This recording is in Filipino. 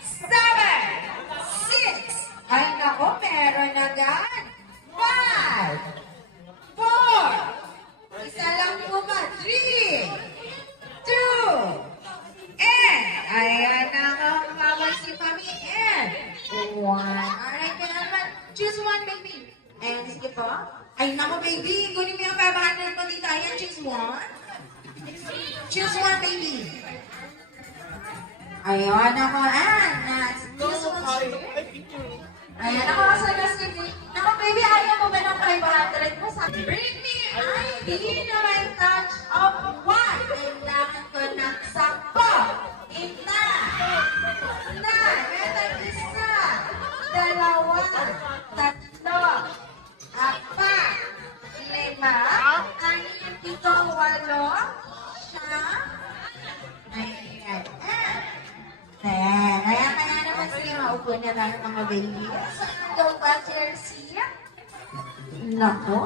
seven, six. Ay, nako, meron agad. Five, four. Isa lang po ba? Three, two, and. Ayan na nga, mama si Mami, and. One. Alright, kaya naman, choose one, baby. And sige po. Ay, nako, baby. Kunin mo yung 500 mo dito. Ayan, choose one. Choose one, baby. Ayun ako, next. Choose one. Ayan, ako sa baby. Ako, baby, ayaw mo ba ng 500 mo? Bring me ID na may touch of one. Kailangan ko ng 10. Ina. Meron isa. Dalawa. Tatlo. Apat. Lima. Anim. Ito. 8. Siyam. Ayan. Kaya naman sila maupo na lang mga baby. Sa go back to your seat. Nako.